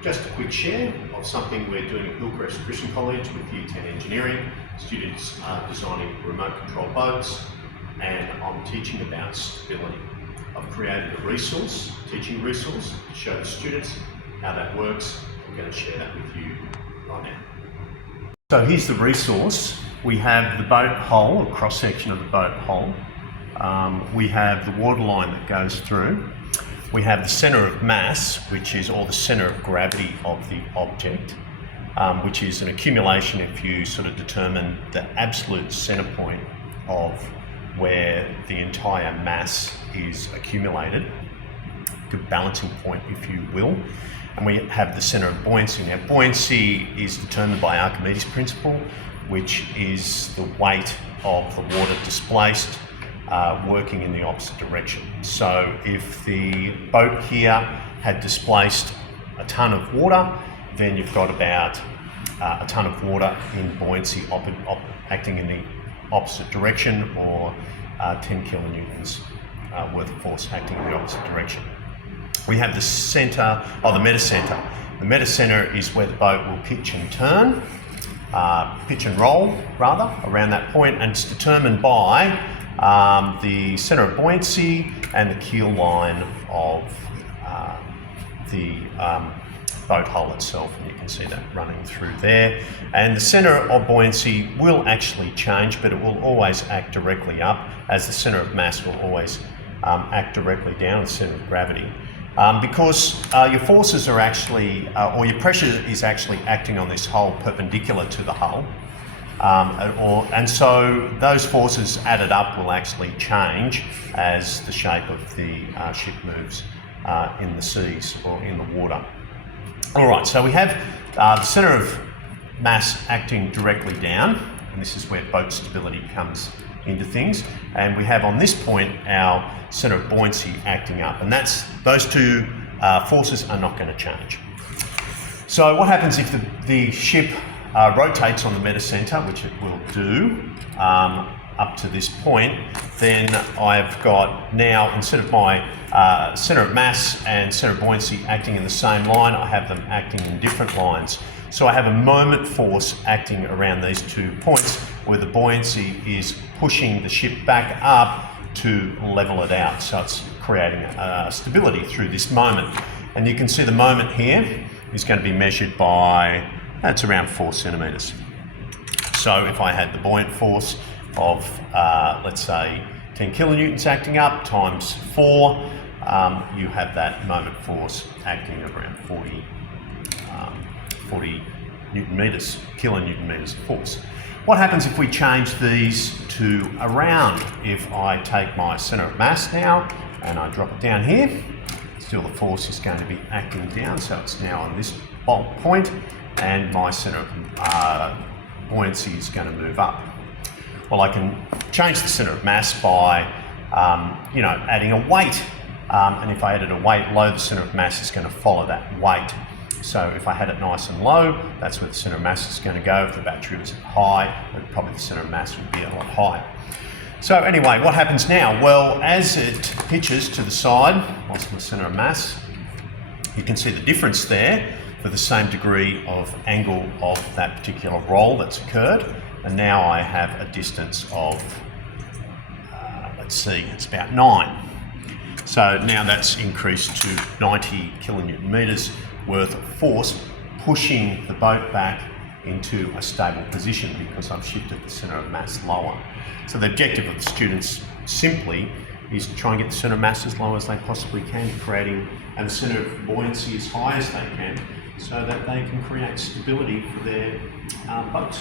Just a quick share of something we're doing at Hillcrest Christian College with Year 10 Engineering. Students are designing remote control boats and I'm teaching about stability. I've created a resource, teaching resource, to show the students how that works. I'm going to share that with you right now. So here's the resource. We have the boat hull, a cross section of the boat hull. We have the waterline that goes through. We have the centre of mass, which is, or the centre of gravity of the object, which is an accumulation if you sort of determine the absolute centre point of where the entire mass is accumulated, the balancing point if you will. And we have the centre of buoyancy. Now buoyancy is determined by Archimedes' principle, which is the weight of the water displaced working in the opposite direction. So if the boat here had displaced a tonne of water, then you've got about a tonne of water in buoyancy acting in the opposite direction, or 10 kilonewtons worth of force acting in the opposite direction. We have the centre, the metacentre. The metacentre is where the boat will pitch and turn, pitch and roll rather, around that point, and it's determined by the centre of buoyancy and the keel line of the boat hull itself, and you can see that running through there. And the centre of buoyancy will actually change, but it will always act directly up, as the centre of mass will always act directly down, the centre of gravity. Because your forces are actually, or your pressure is actually acting on this hull perpendicular to the hull. And so those forces added up will actually change as the shape of the ship moves in the seas or in the water. All right, so we have the centre of mass acting directly down, and this is where boat stability comes into things. And we have on this point our centre of buoyancy acting up, and those two forces are not going to change. So what happens if the ship rotates on the metacentre, which it will do up to this point? Then I've got now, instead of my centre of mass and centre of buoyancy acting in the same line, I have them acting in different lines. So I have a moment force acting around these 2 points where the buoyancy is pushing the ship back up to level it out. So it's creating stability through this moment. And you can see the moment here is going to be measured by, it's around 4 centimetres. So if I had the buoyant force of, let's say, 10 kilonewtons acting up times 4, you have that moment force acting around 40 newton meters, kilonewton meters of force. What happens if we change these to around? If I take my centre of mass now and I drop it down here, still the force is going to be acting down, so it's now on this point, and my centre of buoyancy is going to move up. Well, I can change the centre of mass by, adding a weight. And if I added a weight low, the centre of mass is going to follow that weight. So if I had it nice and low, that's where the centre of mass is going to go. If the battery was high, then probably the centre of mass would be a lot higher. So anyway, what happens now? Well, as it pitches to the side, what's my centre of mass? You can see the difference there for the same degree of angle of that particular roll that's occurred. And now I have a distance of, let's see, it's about 9. So now that's increased to 90 kilonewton meters worth of force, pushing the boat back into a stable position because I've shifted the centre of mass lower. So the objective of the students simply is to try and get the centre of mass as low as they possibly can, and the centre of buoyancy as high as they can, so that they can create stability for their boats.